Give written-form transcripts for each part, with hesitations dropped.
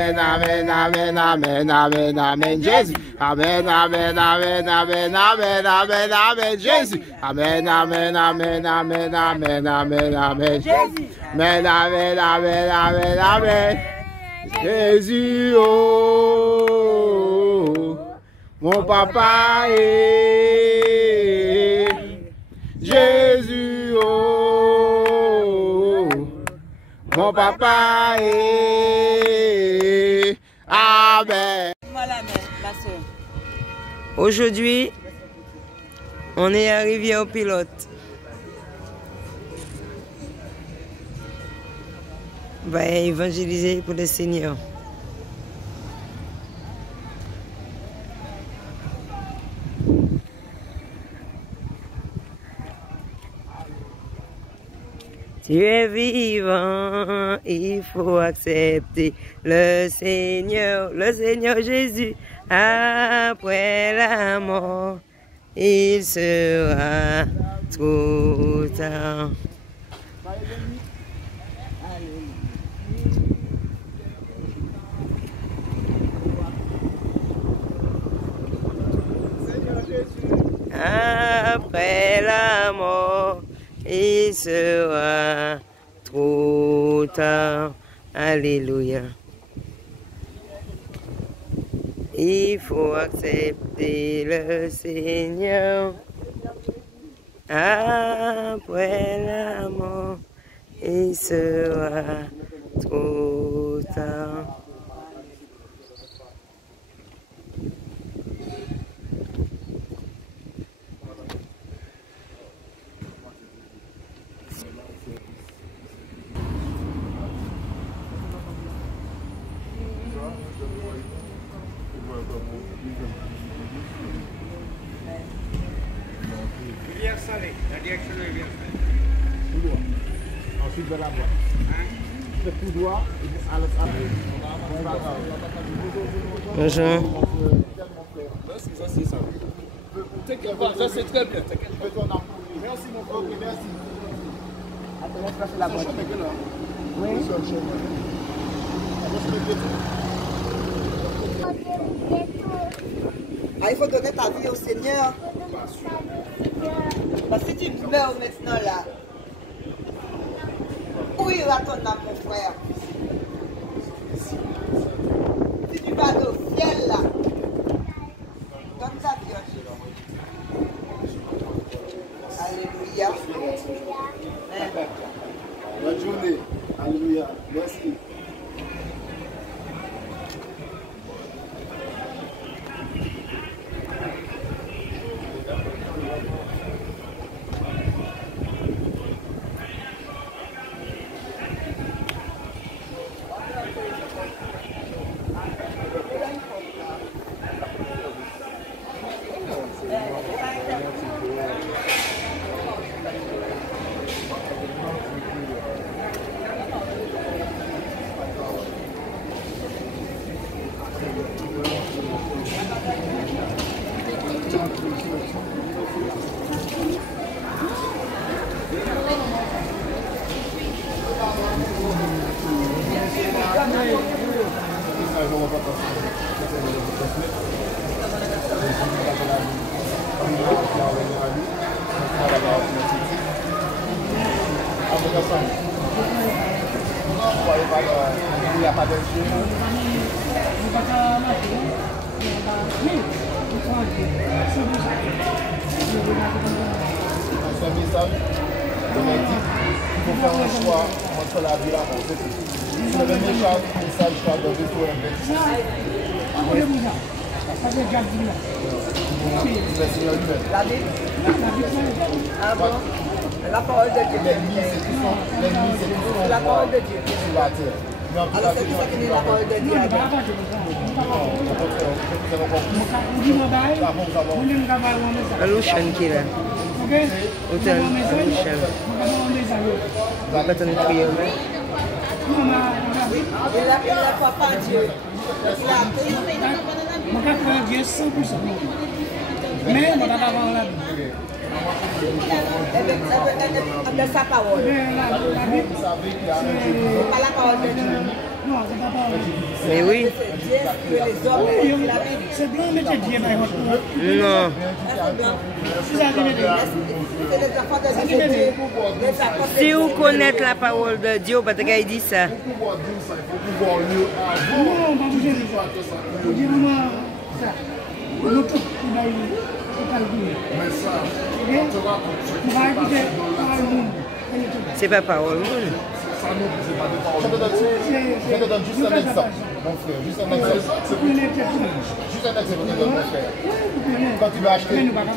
amen, amen, amen, amen, amen, amen, Jésus. Amen, amen, amen, amen, amen, amen, amen, Jésus. Amen, amen, amen, amen, amen, amen, amen, Jésus. Amen, amen, amen, amen, amen. Jésus, oh, mon papa est Jésus, oh, mon papa est. Amen. Aujourd'hui, on est arrivé au pilote. On va évangéliser pour le Seigneur. Tu es vivant, il faut accepter le Seigneur Jésus. Après la mort, il sera trop tard. Après la mort, il sera trop tard. Alléluia. Il faut accepter le Seigneur. Après la mort, il sera trop tard. Rivière Salée, la direction de Rivière Salée. Tout droit. Ensuite de la boîte. Tu fais tout droit. Bonjour. Ça c'est ça. T'inquiète pas, ça c'est très bien. Merci mon frère. Ok, merci. Attends, laisse passer la boîte. Oui. Il faut donner ta vie au Seigneur. Parce que si tu meurs maintenant là, où ira ton âme, mon frère? Si tu vas au ciel là, donne ta vie à Jésus. Alléluia. Bonne journée. Alléluia. Merci. Il n'y a pas de c'est un message de l'éthique. Il faut faire un choix entre la vie et la mort. C'est le même message qui a donné pour un médecin. Le Seigneur lui-même. La Bible. Ah bon? La parole de Dieu. L'ennemi, c'est tout son. La parole de Dieu. Sur la terre. Alors c'est qui ça qui dit la parole de Dieu? Alushan kila. Hotel Alushan. Bakatan kriyo ba? Il ne croit pas à Dieu. Il a appris. Maka croire Dieu 100%. Mais on va avoir la vie. De sa parole. La Bible, Pas la parole de Dieu. Non, c'est pas pareil. Mais oui. C'est blanc, mais c'est bien. Non. Si vous connaissez la parole de Dieu, parce qu'il dit ça. Non, pas vous dire. Vous dire moi ça. Nous tous, on a eu Mais ça, on va écouter parole du monde. C'est pas parole monde. ça non plus, c'est pas des paroles. Je te donne juste un exemple, mon frère. Juste un exemple. Juste un exemple, je te donne, mon frère. Quand tu vas acheter. Non, pas du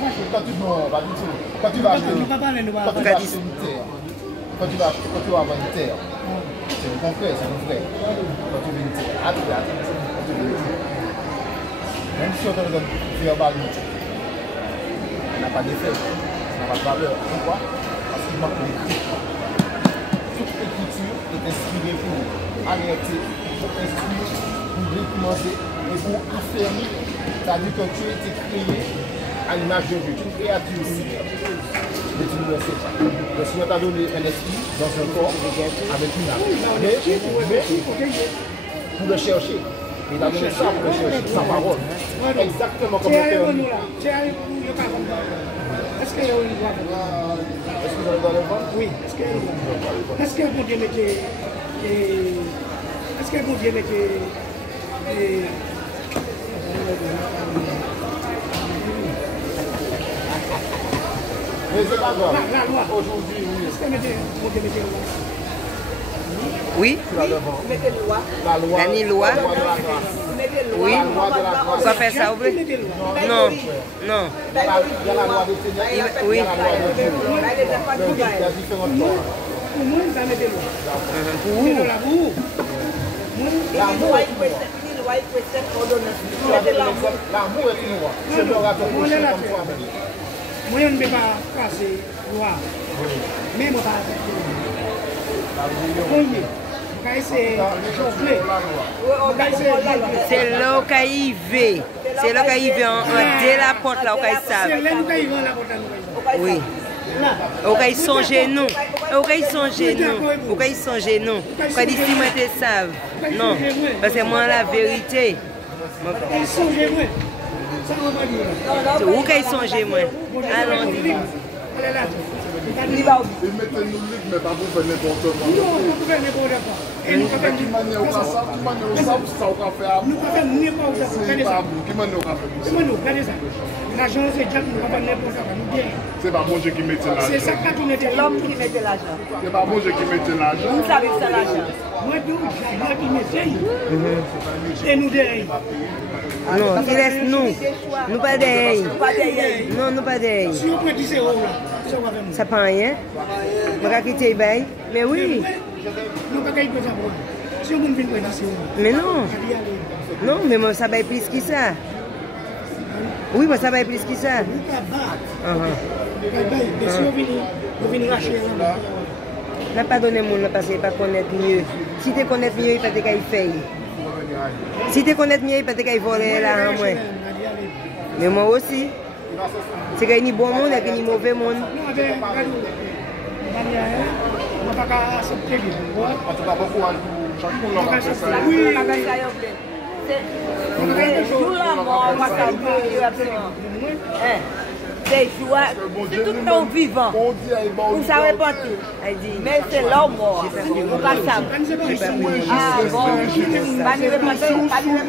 tout. Quand tu vas acheter une terre. Quand tu vas avoir une terre. C'est mon frère, c'est mon frère. Quand tu veux une terre. Attends. Quand tu veux une terre. Même si on te donne verbalement, ça n'a pas d'effet. Ça n'a pas de valeur. Pourquoi? Parce qu'il manque l'écrit. Toute écriture est inspirée pour alerter, pour instruire, pour réprimander et pour affirmer. C'est-à-dire que tu as été créé à l'image de Dieu. Tu es une créature de l'université. Le Seigneur t'a donné un esprit dans un corps avec une âme. Mais pour le chercher. Il t'a donné ça pour le chercher, sa parole. Exactement comme le Père. Est-ce qu'il y a une voix? Est-ce que vous allez dans le ventre? Oui, est-ce qu'il y a une voix? Est-ce que mon Dieu mettait. Est-ce que mon Dieu mettait. Mais c'est pas grave. La loi. Aujourd'hui, oui. Est-ce que mon Dieu mettait la loi? Oui. La loi. La loi. La loi de la grâce. Oui. La loi de la grâce. Pourquoi faire ça, vous voulez? Non. Non. Il y a la loi des Seigneurs. Oui. Il y a la loi de Dieu. Il y a différentes lois. Pour moi, ça mettait la loi. Pour vous. L'amour est une loi. C'est le rapport comme toi-même. Moi, je ne peux pas passer loi. Mais moi, pas c'est là où il va. C'est là où il va dès la porte là où il savent. Oui. Où il songe nous. Où il songe nous. Où il songe nous. Quand il dit si moi te savent. Non. Parce que moi la vérité. Il songe moi. Ça ne va pas dire. Où il songe moi. Allons-y. Ils mettent nous ligue, mais pas pour faire n'importe quoi. Non, pas pour faire n'importe quoi. Et nous ne pouvons Qui manière au ça, ça on va faire. nous pouvons faire n'importe quoi. C'est pas bon. Qui manière on va faire. C'est moi, nous, regardez ça. L'argent, c'est déjà nous ne pouvons pas n'importe quoi. Nous bien. C'est pas bon Dieu qui mettait l'argent. C'est ça que nous mettons. L'homme qui mettait l'argent. C'est pas bon Dieu qui mettait l'argent. Vous savez ça l'argent. Moi, moi qui mettons. Et nous derrière. Non, il laisse nous. Nous pas derrière. Non, nous pas derrière. Si on peut 10 euros là, ça va faire nous. Ça prend rien. Je vais quitter le bail. Mais oui. Nous ne pouvons pas payer ça pour nous. Si on peut faire 10 euros. Mais non. Non, mais moi, ça va plus que ça. Oui, moi, ça va plus que ça. Nous ne pouvons pas. Uh-huh. Mais si on vient racheter là, On n'a pas donné le monde parce qu'il n'a pas connaître mieux. Si tu connais mieux, il ne peut pas faire. Si tu connais mieux, il ne peut pas voler là en moins. Mais moi aussi. C'est qu'il y a ni bon monde et ni mauvais monde. non, avec on ne peut pas accepter. En tout cas, beaucoup chaque monde a fait ça. Oui, C'est jour la mort, pas ça. C'est joie, c'est tout le temps vivant. On dit à Iba, Vous savez pas tout. Mais c'est l'homme mort. Vous pas ça. Ah bon,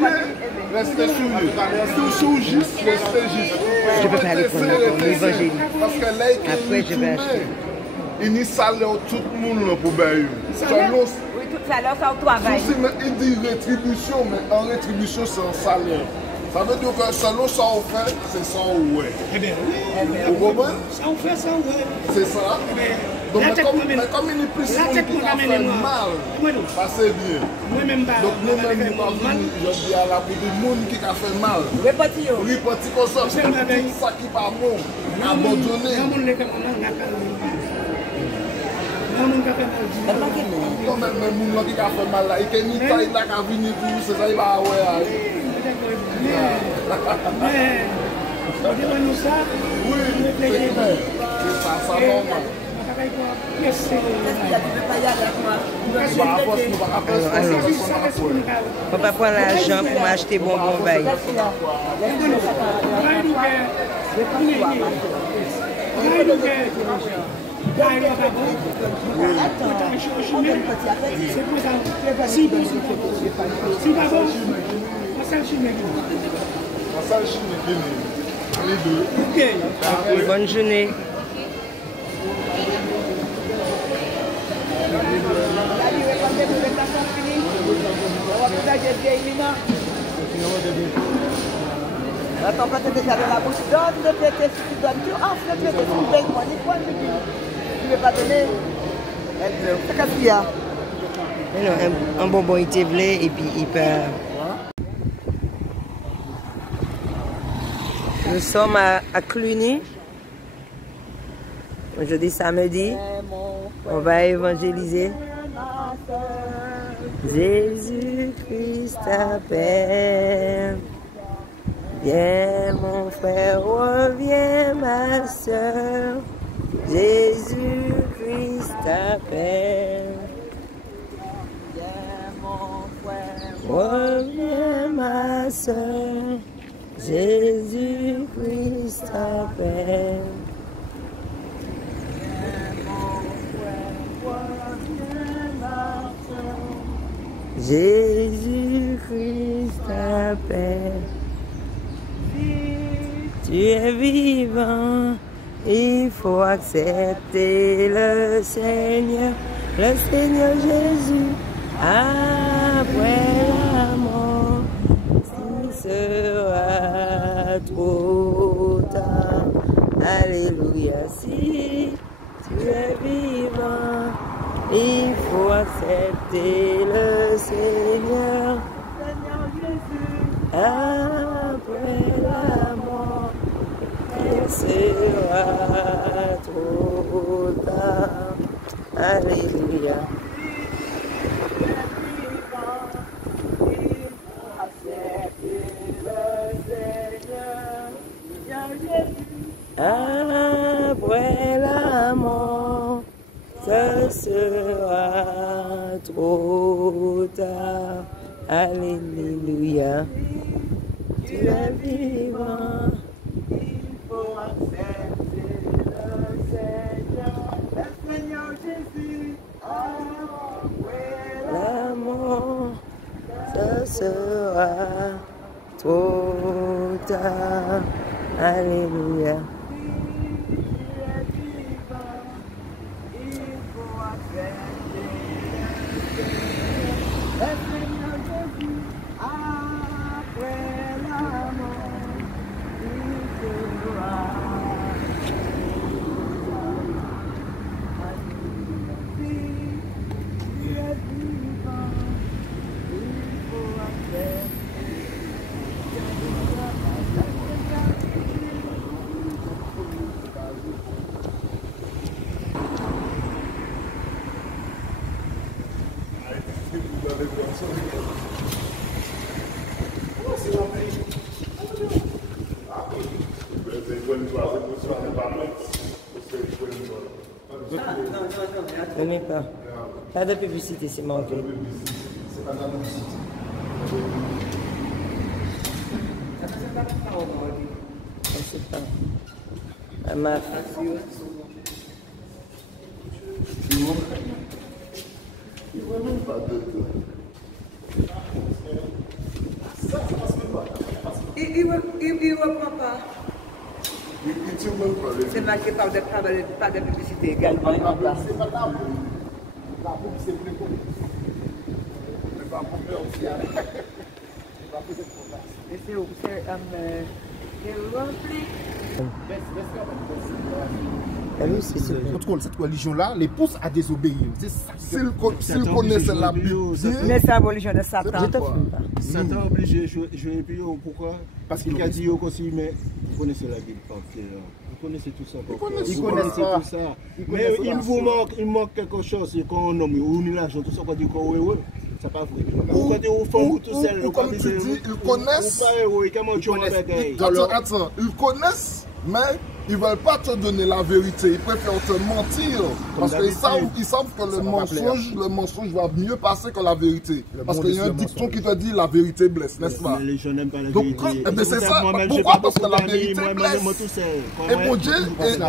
pas restez souillés. Si vous juste, restez juste. Je peux pas aller prendre l'évangile. Parce que là, Après, je vais acheter. il n'y a salaire tout le monde pour payer. Oui, tout ça, là, ça au travail. Il dit rétribution, mais en rétribution, c'est un salaire. Ça veut dire que selon ça on fait, c'est ça on ouais. eh bien oui. Vous comprenez? Ça on fait ça, oui. C'est ça. Donc, mais comme il est plus la tête qui a fait mal, passez bien. Moi-même pas. Donc nous-mêmes, nous pas venus, je dis à la bout du monde qui a fait mal. Répartis. Reparti comme ça, tout ça qui pas bon, abandonné. Non, mais le monde qui a fait mal là, il n'y a pas de venir pour vous, c'est ça, il va avoir. Mais, nous ça, oui, c'est ça, ça normal. On va prendre l'argent pour m'acheter bonbons. Bonne journée. Attends, quand tu es déjà dans la bouche, donne le traité, si tu donnes, tu offres le traité, si tu donnes, moi, ni quoi, tu ne veux pas donner. C'est qu'est-ce qu'il y a? Un bonbon, il t'évelé et puis il perd. Nous sommes à Cluny. Aujourd'hui, samedi. On va évangéliser. Jésus-Christ t'appelle. Viens mon frère, reviens ma soeur. Jésus-Christ t'appelle. Viens mon frère, reviens ma soeur. Jésus-Christ t'appelle. Jésus-Christ t'appelle. Tu es vivant, il faut accepter le Seigneur Jésus. Après la mort, il sera trop tard. Alléluia, si tu es vivant, il faut accepter le Seigneur Jésus. Après la mort, il sera trop tard. Alléluia. Après la mort, ce sera trop tard. Alléluia. Tu es vivant, il faut accepter le Seigneur Jésus. Après la mort, ce sera trop tard. Alléluia. Non, pas. Pas de publicité, c'est manqué. C'est pas de la publicité. Je sais pas. À ma fille. Il ne reprend pas. C'est marqué par de publicité également. C'est pas la publicité c'est plus connu. C'est pas pour faire aussi. Et c'est rempli. Cette religion-là les pousse à désobéir. S'ils connaissent la Bible, mais c'est la religion de Satan. Satan est obligé de jouer plus haut. Pourquoi? Parce qu'il a dit aussi, mais vous connaissez la Bible par cœur. Vous connaissez tout ça. Vous connaissez tout ça. Mais il manque quelque chose. C'est quand on nomme, ou l'argent, tout ça, qu'on dit qu'on est heureux. C'est pas vrai. Ou comme tu dis, ils connaissent. Attends, ils connaissent, mais ils veulent pas te donner la vérité, ils préfèrent te mentir. Parce qu'ils savent que le mensonge va mieux passer que la vérité. Parce qu'il y a un dicton qui te dit la vérité blesse, n'est-ce pas? Les gens n'aiment pas la donc, vérité. C'est ça. Pourquoi? Parce que la vérité blesse. Et mon Dieu,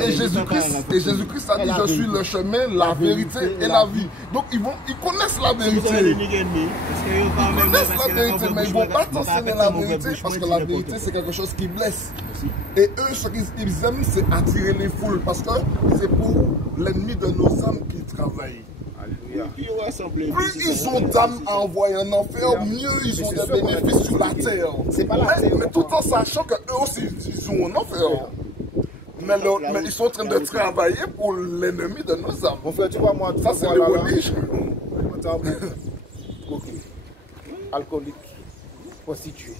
et Jésus-Christ a dit, je suis le chemin, la vérité et la vie. Donc ils connaissent la vérité. Ils connaissent la vérité, mais ils ne vont pas t'enseigner la vérité parce que la vérité c'est quelque chose qui blesse. Et eux, ce qu'ils aiment, c'est attirer les foules parce que c'est pour l'ennemi de nos âmes qu'ils travaillent. Plus ils ont d'âmes à envoyer en enfer, mieux ils ont des bénéfices sur la terre. Mais tout en sachant qu'eux aussi, ils sont en enfer. Mais ils sont en train de travailler pour l'ennemi de nos âmes. Mon frère, tu vois, moi, ça c'est le religion. Alcoolique, prostituée.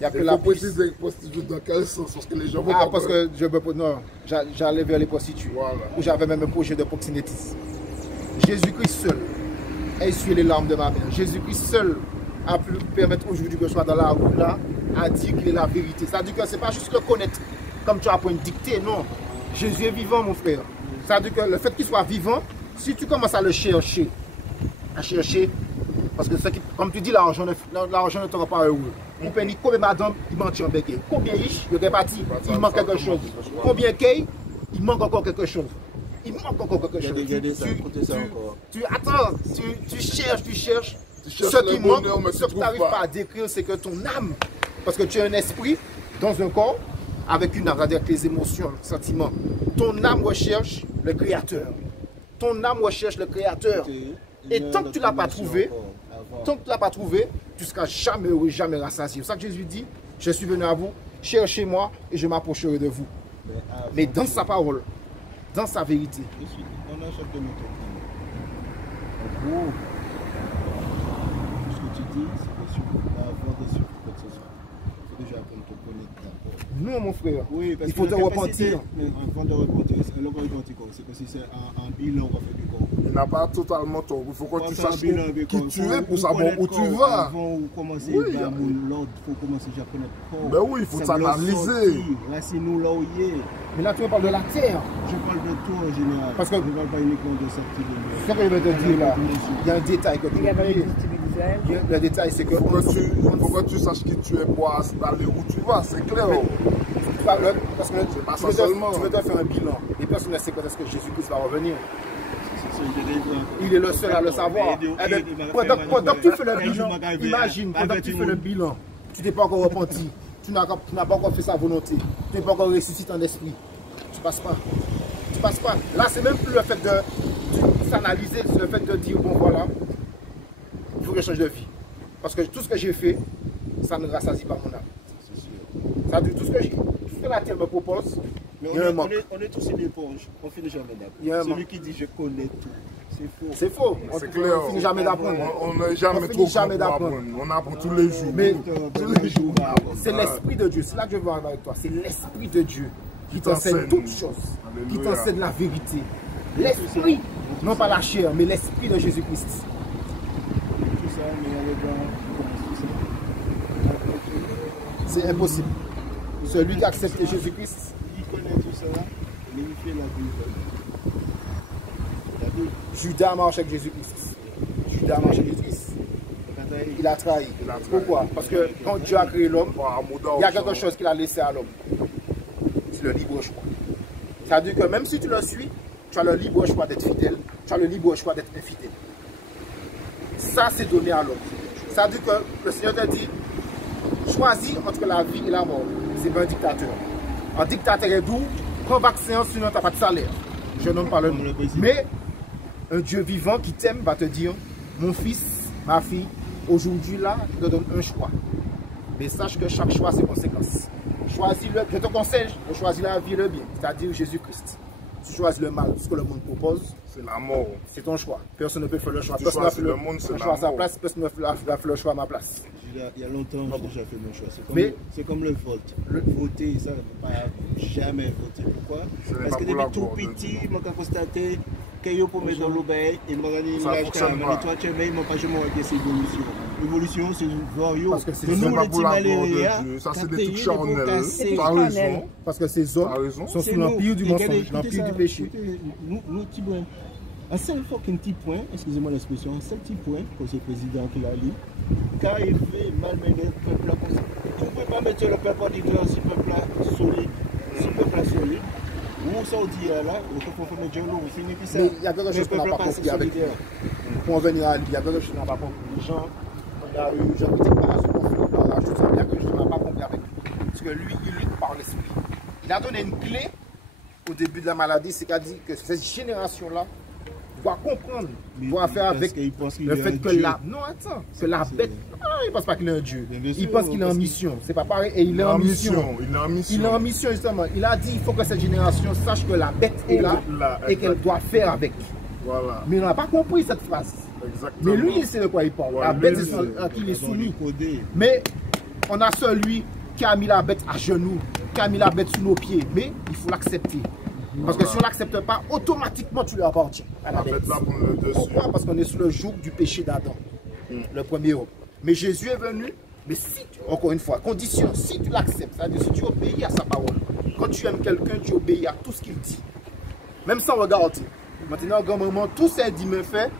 Il y a que la préciser prostituée dans quel sens? Parce que les gens vont parce que j'allais vers les prostituées. Voilà. Où j'avais même un projet de proxénétisme. Jésus-Christ seul a essuyé les larmes de ma mère. Jésus-Christ seul a pu permettre aujourd'hui que je sois dans la route là, à dire qu'il est la vérité. C'est-à-dire que ce n'est pas juste le connaître comme tu apprends une dictée, non. Jésus est vivant, mon frère. C'est-à-dire que le fait qu'il soit vivant, si tu commences à le chercher, parce que comme tu dis, l'argent ne te rend pas heureux. Mon père, combien madame, il manque en béquet. Combien riche, il est parti, il manque quelque chose. Combien kay, il manque encore quelque chose. Il manque encore quelque chose. Tu cherches. Ce qui manque, ce que tu n'arrives pas à décrire, c'est que ton âme, parce que tu es un esprit dans un corps, avec une âme, c'est-à-dire avec les émotions, les sentiments. Ton âme recherche le Créateur. Ton âme recherche le Créateur. Et tant que tu ne l'as pas trouvé, tu ne seras jamais heureux, jamais rassasié. C'est ça que Jésus dit, je suis venu à vous, cherchez-moi et je m'approcherai de vous. Mais dans sa parole, dans sa vérité. On achète de notre vie. En gros, ce que tu dis, c'est que avant de suivre quoi que ce soit, il faut déjà apprendre à te connaître d'abord. Non, mon frère, oui, parce il faut te repentir. Avant de repentir, c'est que si c'est un bilan, on va faire du corps. Il n'a pas totalement tort. Il faut que tu saches qui tu es pour savoir où tu vas. Avant de commencer l'ordre, il faut commencer à connaître le corps. Ben oui, il faut s'analyser. Racine-nous là où il est. Mais là, tu me parles de la terre. Je parle de tout en général. Parce que je ne parle pas uniquement de cette petite lumière. Ce que je veux te dire là, il y a un détail que tu oublies. Le détail, c'est que. Il faut que tu saches qui tu es pour aller où tu vas, c'est clair. Parce que tu veux te faire un bilan. Les personnes ne savent quand est-ce que Jésus-Christ va revenir. Il est le seul à le savoir. Pendant que tu fais le bilan, imagine, pendant que tu fais le bilan, tu n'es pas encore repenti, tu n'as pas encore fait sa volonté, tu n'es pas encore ressuscité en esprit. Tu ne passes pas. Tu passes pas. Là, c'est même plus le fait de s'analyser, c'est le fait de dire, bon voilà, il faut que je change de vie. Parce que tout ce que j'ai fait, ça ne rassasie pas mon âme. Ça veut dire tout ce que la terre me propose. Mais on est tous une éponge, on finit jamais d'apprendre. Celui qui dit je connais tout, c'est faux. C'est faux, c'est clair. On finit jamais d'apprendre. On n'est jamais trop d'apprendre. On apprend tous les jours. Mais c'est l'Esprit de Dieu, c'est là que je veux avoir avec toi. C'est l'Esprit de Dieu qui t'enseigne toutes choses, qui t'enseigne la vérité. L'Esprit, non pas la chair, mais l'Esprit de Jésus-Christ. Tout ça, mais c'est impossible. Celui qui accepte Jésus-Christ, il connaît tout ça, mais il fait la vie. Judas marche avec Jésus-Christ. Judas marche avec Jésus-Christ. Il a trahi. Pourquoi? Parce que quand Dieu a créé l'homme, il y a quelque chose qu'il a laissé à l'homme. C'est le libre choix. C'est-à-dire que même si tu le suis, tu as le libre choix d'être fidèle, tu as le libre choix d'être infidèle. Ça, c'est donné à l'homme. C'est-à-dire que le Seigneur te dit, choisis entre la vie et la mort. C'est pas un dictateur. Un dictateur est doux, prends vaccin, sinon tu n'as pas de salaire. Je nomme pas le nom. Mais un Dieu vivant qui t'aime va te dire, mon fils, ma fille, aujourd'hui là, je te donne un choix. Mais sache que chaque choix a ses conséquences. Choisis-le, je te conseille de choisir la vie et le bien, c'est-à-dire Jésus-Christ. Tu choisis le mal, ce que le monde propose, c'est la mort. C'est ton choix. Personne ne peut faire le choix. Personne ne fait le monde, c'est la mort. À sa place, personne ne fait le choix à ma place. Il y a longtemps, j'ai déjà fait mon choix. C'est comme le vote. Voter, ça, ne pas jamais voter. Pourquoi? Parce que depuis tout petit, je me constaté que je peux mettre dans l'obéi et je me dis, toi, tu es meilleur, je ne peux pas jamais regarder ces évolutions. L'évolution, c'est voir yo. Parce que c'est nous, pas les pour l'amour de Timalériens, Dieu. Ça, c'est des capter trucs les charnels. casser. T'as raison. Parce que ces hommes sont sous l'empire du mensonge, l'empire du péché. Nous, petit point. Un seul fucking petit point, excusez-moi l'expression, un seul petit point, que c'est le président qui l'a dit, quand il fait malmener le peuple comme ça. On ne peut pas mettre le peuple en leader si le peuple est solide. Si le peuple est solide, où ça dit là, il faut qu'on mettre l'eau, on finit ça. Mais il y a quelque chose qu'on n'a pas compris avec lui. Pour en venir à lui, il y a quelque chose qu'on n'a pas compris. Les gens, on a eu, je ne dis pas ce conflit par là, je sais bien que je n'ai pas compris avec lui. Parce que lui, il lutte par l'esprit. Il a donné une clé au début de la maladie, c'est-à-dire que cette génération-là doit comprendre, doit faire avec le fait que la... Non, attends, que la bête... Ah, il ne pense pas qu'il est un Dieu. Il pense qu'il est en mission. C'est pas pareil. Et il est en mission. Il est en mission. Il est en mission, justement. Il a dit il faut que cette génération sache que la bête est là et qu'elle doit faire avec. Voilà. Mais il n'a pas compris cette phrase. Exactement. Mais lui, il sait de quoi il parle. Ouais, la bête, lui, c'est à qui il est soumis. Codé. Mais on a celui qui a mis la bête à genoux, qui a mis la bête sous nos pieds. Mais il faut l'accepter. Parce que si on ne l'accepte pas, automatiquement tu lui appartiens à la bête. Là pour le dessus. Pourquoi? Parce qu'on est sous le joug du péché d'Adam, le premier homme. Mais Jésus est venu, mais si, encore une fois, condition, si tu l'acceptes, c'est-à-dire si tu obéis à sa parole, quand tu aimes quelqu'un, tu obéis à tout ce qu'il dit. Même sans regarder. Maintenant, grand moment, tout ce qu'il dit me fait,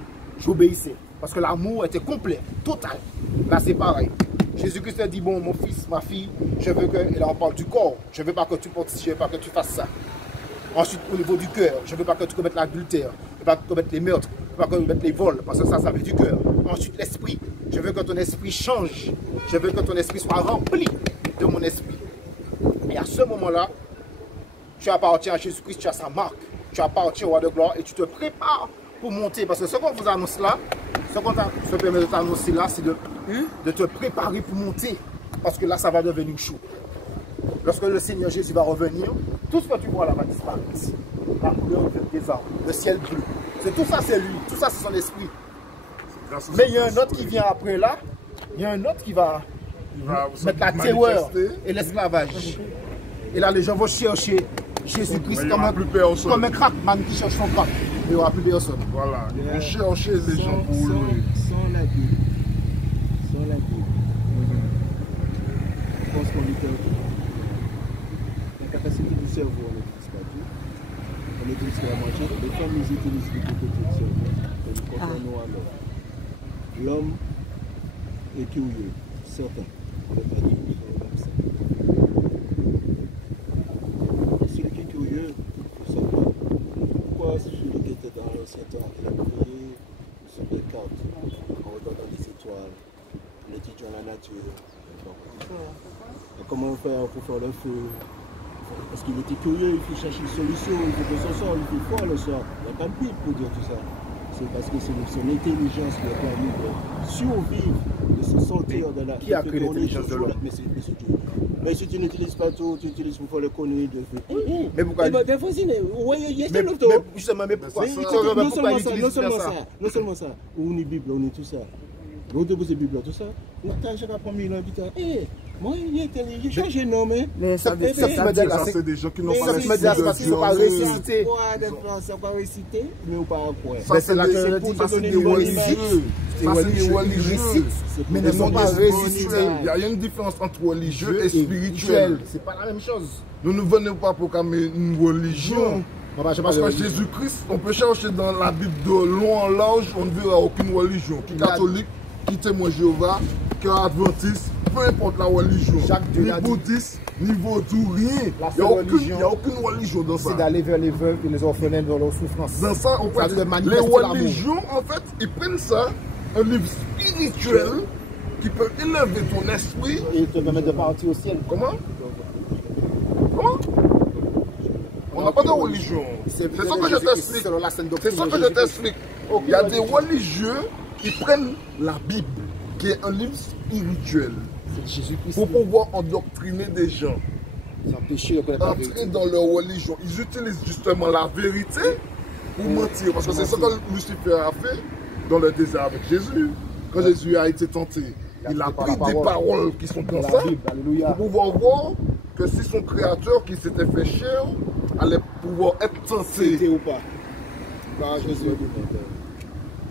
j'obéissais. Parce que l'amour était complet, total. Là, c'est pareil. Jésus-Christ a dit, bon, mon fils, ma fille, je veux que, et là on parle du corps, je ne veux pas que tu portes, je ne veux pas que tu fasses ça. Ensuite, au niveau du cœur, je ne veux pas que tu commettes l'adultère, je ne veux pas que tu commettes les meurtres, je ne veux pas que tu commettes les vols, parce que ça vient du cœur. Ensuite, l'esprit, je veux que ton esprit change, je veux que ton esprit soit rempli de mon esprit. Et à ce moment-là, tu appartiens à Jésus-Christ, tu as sa marque, tu appartiens au roi de gloire et tu te prépares pour monter. Parce que ce qu'on vous annonce là, ce qu'on se permet de t'annoncer là, c'est de te préparer pour monter. Parce que là, ça va devenir chaud. Lorsque le Seigneur Jésus va revenir, tout ce que tu vois là va disparaître. La couleur des arbres, le ciel bleu. C'est tout ça, c'est lui. Tout ça, c'est son esprit. Mais il y a un autre qui vient après là. Il y a un autre qui va mettre la terreur et l'esclavage. Et là, les gens vont chercher Jésus-Christ comme un crackman qui cherche son crack. Il n'y aura plus personne. Voilà. Ils vont chercher les gens pour lui. Sans la Bible. Sans la Bible. Je pense qu'on est la capacité du cerveau, on n'utilise pas tout. On utilise la moitié. Les femmes, ils utilisent le côté du cerveau. Contrairement à l'homme. L'homme est curieux, certain. On n'est pas curieux comme ça. Celui qui est curieux, il faut savoir pourquoi celui qui était dans l'ancien temps, il a prié sur des cartes, en regardant des étoiles, en étudiant la nature. Et comment faire pour faire le feu? Parce qu'il était curieux, il faut chercher une solution, il faut que ce soit, il fait fort le soir. Il n'y a pas de Bible pour dire tout ça. C'est parce que c'est son intelligence qui a permis de survivre, de se sortir de la... Qui a créé l'intelligence de l'homme? Mais c'est Dieu. Mais si tu n'utilises pas tout, tu utilises pour faire le connu de feu. Mais pourquoi? Mais justement, mais pourquoi? Non seulement ça, on est Bible, on est tout ça. On dépose la Bible, tout ça. On t'a déjà promis l'invitation. Moi, il est intelligent, j'ai nommé. Mais ça, c'est des gens qui n'ont pas récité. Parce qu'ils ne sont pas récités. Ils ne sont pas récités, mais ou pas quoi. Ça, c'est des religieux. Ça, c'est des religieux. Mais ne sont pas récités. Il y a une différence entre religieux et spirituel. C'est pas la même chose. Nous ne venons pas proclamer une religion. Parce que Jésus-Christ, on peut chercher dans la Bible de long en large, on ne verra aucune religion. Qui est catholique, qui témoin Jéhovah, qui est adventiste, peu importe la religion, ni bouddhiste, ni vaudou, rien. Il n'y a aucune religion dans ça. C'est d'aller vers les veuves et les orphelins dans leur souffrance. Dans ça, on peut les religions, en fait, ils prennent ça, un livre spirituel qui peut élever ton esprit. Et te permettre de partir au ciel. Comment? On n'a pas de religion. C'est ça que je t'explique. C'est ça que je t'explique. Il y a des religieux qui prennent la Bible, qui est un livre spirituel, pour pouvoir endoctriner des gens, entrer dans leur religion. Ils utilisent justement la vérité pour mentir. Parce que c'est ça que Lucifer a fait dans le désert avec Jésus. Quand Jésus a été tenté, il a pris des paroles qui sont dans ça pour pouvoir voir que si son créateur qui s'était fait chair allait pouvoir être tenté. Ou pas. Par Jésus.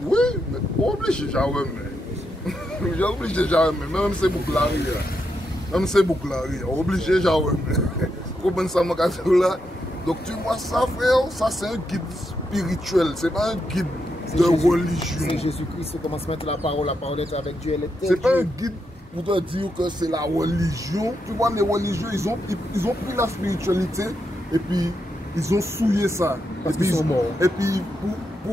Oui, mais pas obligé, mais... J'ai obligé déjà, même c'est beaucoup la rire. Même c'est beaucoup la rire. Obligé déjà, comprendre ça, mon là. Donc tu vois ça, frère, ça c'est un guide spirituel, c'est pas un guide de religion. C'est Jésus-Christ qui commence à mettre la parole est avec Dieu. C'est pas un guide pour te dire que c'est la religion. Tu vois, les religieux, ils ont pris la spiritualité et puis ils ont souillé ça. Parce et puis, qu'ils sont morts. Et puis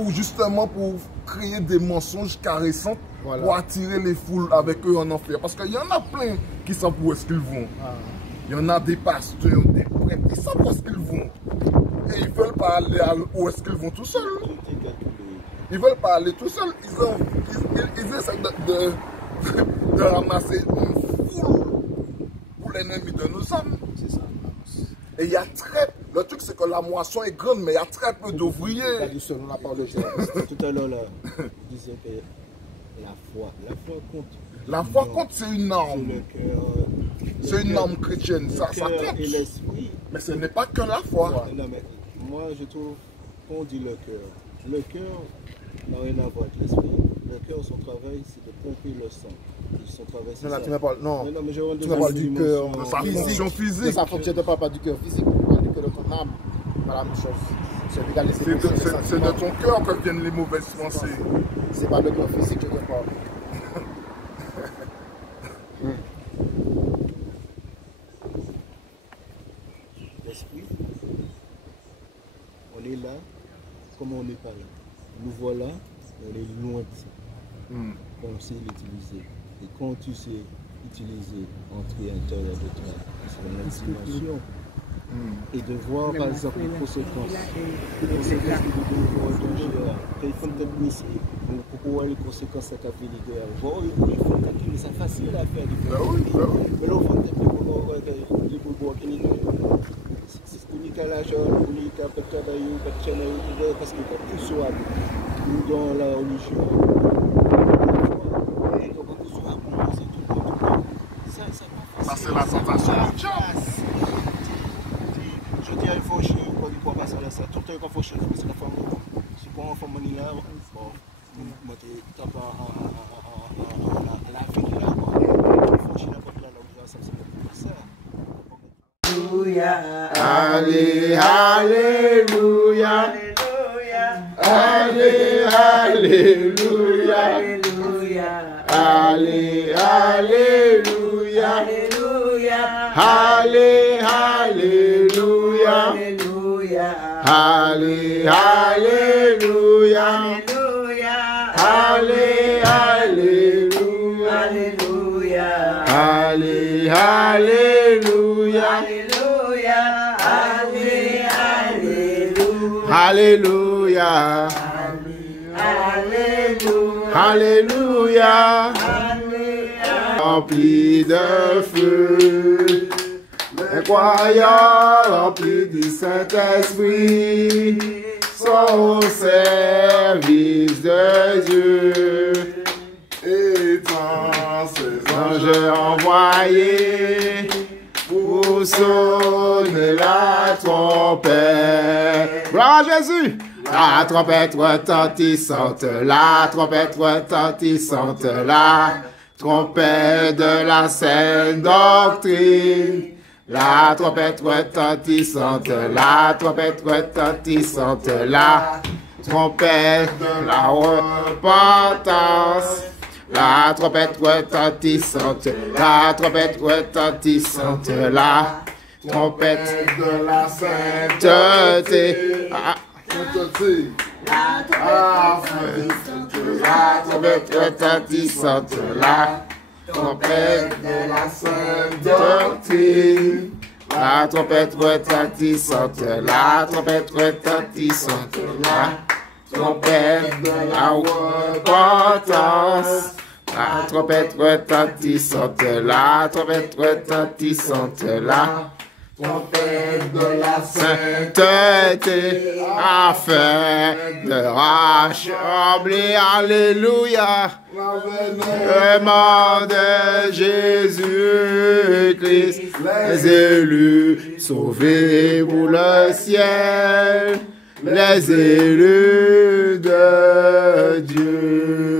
justement pour créer des mensonges caressants, voilà, pour attirer les foules avec eux en enfer. Parce qu'il y en a plein qui savent où est-ce qu'ils vont. Il y en a des pasteurs, des prêtres, ils savent où est-ce qu'ils vont. Et ils ne veulent pas aller où est-ce qu'ils vont tout seuls. Ils ne veulent pas aller tout seuls. Ils essaient de ramasser une foule pour l'ennemi de nos âmes. C'est ça. Et il y a le truc c'est que la moisson est grande, mais il y a très peu d'ouvriers. On a parlé tout à l'heure, là, je disais que la foi compte. La foi compte, c'est une arme. C'est une arme chrétienne, ça compte. Et l'esprit. Mais ce n'est pas que la foi. Non, mais moi je trouve qu'on dit le cœur. Le cœur n'a rien à voir avec l'esprit. Le cœur, son travail, c'est de pomper le sang. Son travail, c'est ça. Tu n'as pas, non, mais je tu n'as pas du cœur fonction physique. Ça fonctionne pas du cœur physique, mais du cœur de ton âme. Pas la même chose. C'est de ton cœur que viennent les mauvaises pensées. C'est pas le cœur physique, je te parle. L'esprit, on est là comme on n'est pas là. Nous voilà, on est loin de ça. Comme c'est l'utiliser. Et quand tu sais utiliser, entrer à l'intérieur de toi, c'est une dimension. Et de voir par exemple les conséquences. Les conséquences de devoir danger. Quand il faut être blessé, pour pouvoir les conséquences à café les guerres. Il faut calculer, c'est facile à faire. Mais là, on va te les boubois qui c'est unique à l'argent, unique à peut-être travailler, peut-être parce qu'il y a tout soit dans la religion. Ça, c'est la sensation du diable. Je dis à une fois, je ne crois pas ça. Tout le temps, je c'est la femme. Si pour un femme, là, bon, moi, tu n'as pas la vie là, je suis là, ça, c'est pas ça. Alléluia, alléluia, alléluia, alléluia, alléluia, alléluia, alléluia, alléluia, alléluia, rempli de feu, les croyants remplis du Saint-Esprit sont au service de Dieu. Et dans ces anges envoyés pour sonner la trompette. Gloire à Jésus! La trompette retentissante, la trompette retentissante, la trompette de la saine doctrine. La trompette retentissante, la trompette retentissante, la trompette de la repentance. La trompette retentissante, la trompette retentissante, la trompette de la sainteté. La trompette retentissante, la trompette de la sainte doctrine. La trompette retentissante, la trompette retentissante, la trompette de la repentance. La trompette retentissante, la trompette retentissante, la trompette de la sainteté, afin de rassembler, alléluia, l'avènement de Jésus-Christ, les élus sauvés pour le ciel, les élus de Dieu.